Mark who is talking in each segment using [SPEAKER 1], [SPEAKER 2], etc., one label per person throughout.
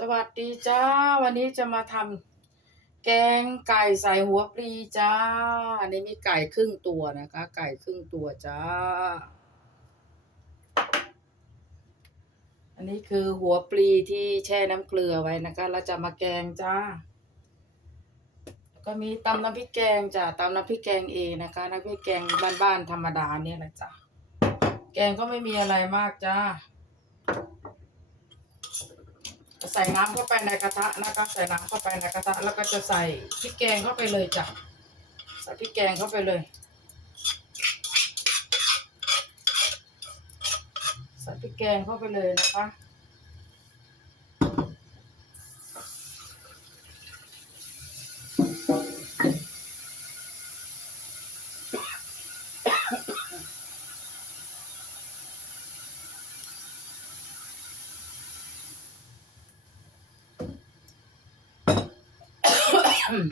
[SPEAKER 1] สวัสดีจ้า วันนี้จะมาทำแกงไก่ใส่หัวปลีจ้า อันนี้มีไก่ครึ่งตัวนะคะ ไก่ครึ่งตัวจ้า อันนี้คือหัวปลีที่แช่น้ำเกลือไว้นะคะ เราจะมาแกงจ้า ก็มีตำน้ำพริกแกงจ้ะตำน้ำพริกแกงเองนะคะ น้ำพริกแกงบ้านๆธรรมดาเนี่ยแหละจ้ะแกงก็ไม่มีอะไรมากจ้า ใส่น้ำเข้าไปในกระทะนะคะใส่น้ำเข้าไปในกระทะแล้วก็จะใส่พริกแกงเข้าไปเลยจ้ะใส่พริกแกงเข้าไปเลย ใส่พริกแกงเข้าไปเลยนะคะ กลิ่น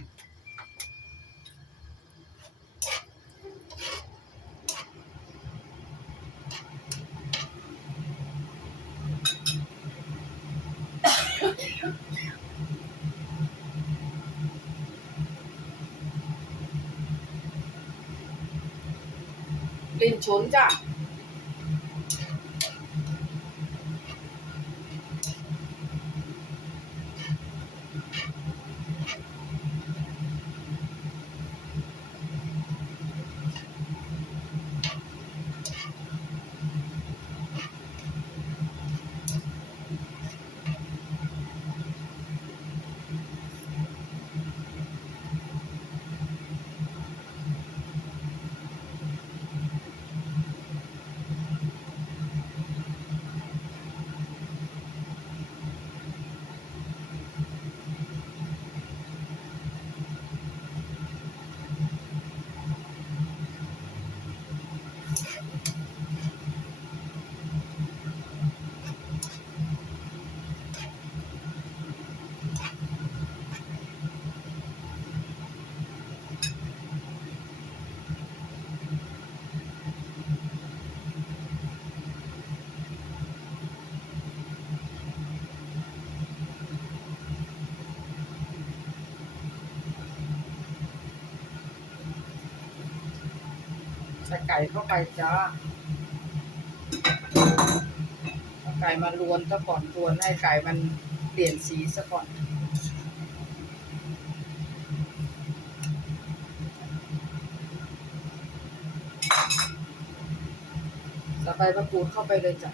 [SPEAKER 1] ส่ไก่เข้าไปจ้าเอาไก่มาลวนซะก่อนลวนให้ไก่มันเปลี่ยนสีซะก่อนใส่ใบมะกรูดเข้าไปเลยจ้ะ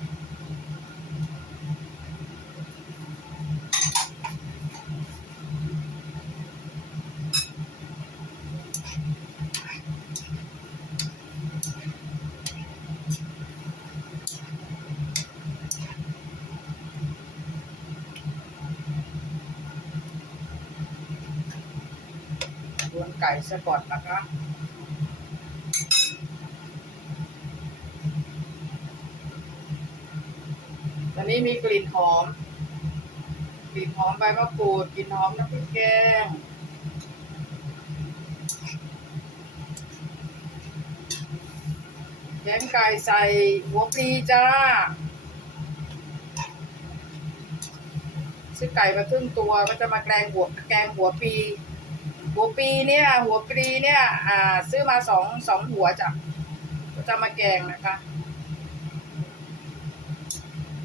[SPEAKER 1] วนไก่ซะก่อนนะคะตอนนี้มีกลิ่นหอม กลิ่นหอมใบมะกรูด กลิ่นหอมน้ำพริกแกงแกงไก่ใส่หัวปลีจ้า ซื้อไก่มาครึ่งตัวก็จะมาแกงหัวแกงหัวปี หัวปีเนี่ย หัวปลีเนี่ยอ่าซื้อมาสองสองหัวจ้ะจะมาแกงนะคะ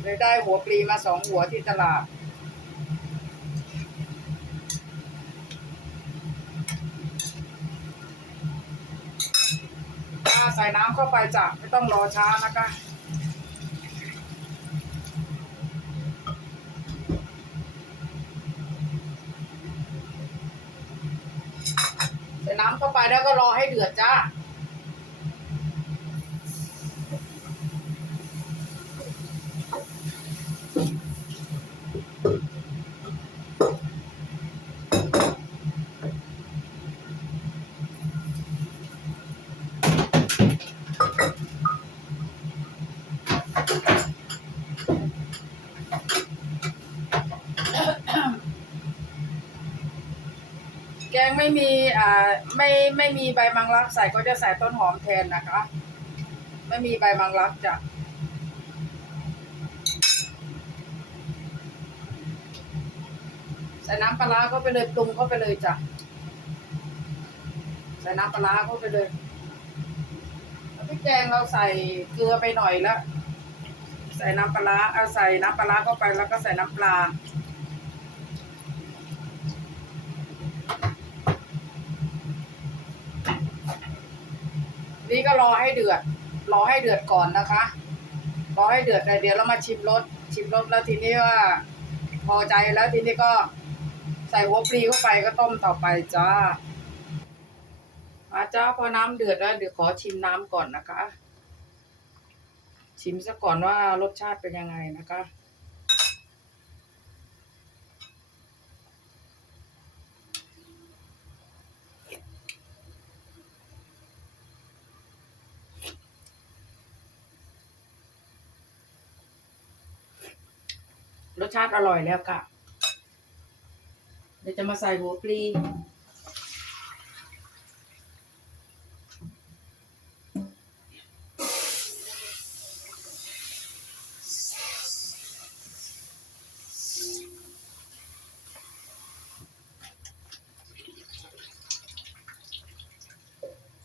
[SPEAKER 1] เลยได้หัวปลีมาสองหัวที่ตลาด ใส่น้ำเข้าไปจ้ะไม่ต้องรอช้านะคะ น้ำเข้าไปแล้วก็รอให้เดือดจ้า ไม่มีอ่าไม่ไม่มีใบมังลักใส่ก็จะใส่ต้นหอมแทนนะคะ ไม่มีใบมังลักจ้ะใส่น้ำปลาร้าเข้าไปเลยปรุงเข้าไปเลยจ้ะใส่น้ำปลาร้าเข้าไปเลยแล้วพริกแกงเราใส่เกลือไปหน่อยแล้วใส่น้ำปลาร้าเอาใส่น้ำปลาร้าเข้าไปแล้วก็ใส่น้ำปลา นี่ก็รอให้เดือด รอให้เดือดก่อนนะคะ รอให้เดือดเลยเดี๋ยวเรามาชิมรส ชิมรสแล้วทีนี้ว่า พอใจแล้วทีนี้ก็ใส่หัวปลีเข้าไปก็ต้มต่อไปจ้ามาจ้าพอน้ำเดือดแล้วเดี๋ยวขอชิมน้ำก่อนนะคะ ชิมซะก่อนว่ารสชาติเป็นยังไงนะคะ รสชาติอร่อยแล้วค่ะ เดี๋ยวจะมาใส่หัวปลี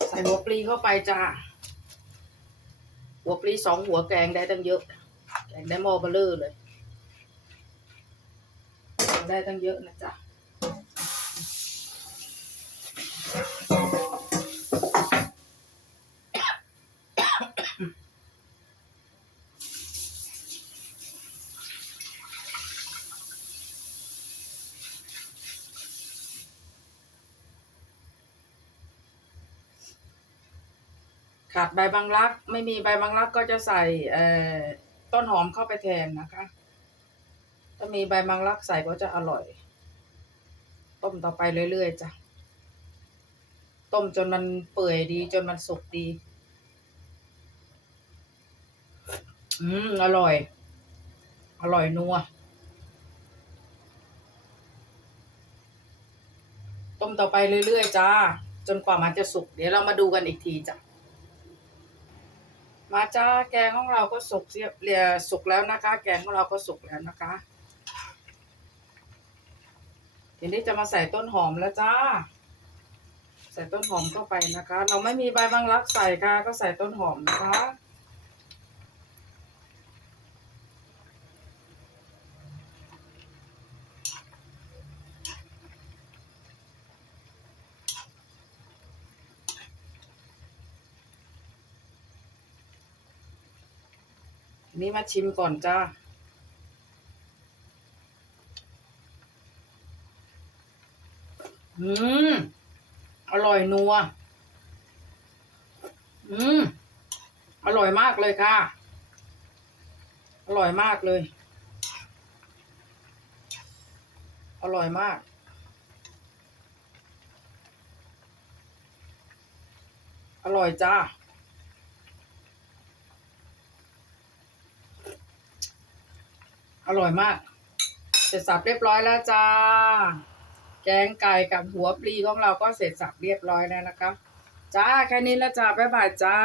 [SPEAKER 1] ใส่หัวปลีเข้าไปจ้า หัวปลีสองหัวแกงได้ตั้งเยอะ แกงได้หม้อเบลเลอร์เลย ได้ตั้งเยอะนะจ๊ะขาดใบบางรัก ไม่มีใบบางรักก็จะใส่ต้นหอมเข้าไปแทนนะคะ ถ้ามีใบบางรักใส่ก็จะอร่อย ต้มต่อไปเรื่อยๆจ้ะ ต้มจนมันเปื่อยดี จนมันสุกดี อืม อร่อย อร่อยนัว ต้มต่อไปเรื่อยๆจ้า จนกว่ามันจะสุก เดี๋ยวเรามาดูกันอีกทีจ้ะ มาจ้า แกงของเราก็สุกเรียบเรียสุกแล้วนะคะ แกงของเราก็สุกแล้วนะคะ ทีนี้จะมาใส่ต้นหอมแล้วจ้า ใส่ต้นหอมเข้าไปนะคะ เราไม่มีใบบางรักใส่ค่ะก็ใส่ต้นหอมนะคะนี้มาชิมก่อนจ้า อืม อร่อยนัว อืม อร่อยมากเลยค่ะ อร่อยมากเลย อร่อยมาก อร่อยจ้า อร่อยมาก เสร็จสับเรียบร้อยแล้วจ้า แกงไก่กับหัวปลีของเราก็เสร็จสับเรียบร้อยแล้วนะคะ จ้า แค่นี้แล้วจ้า บ๊ายบายจ้า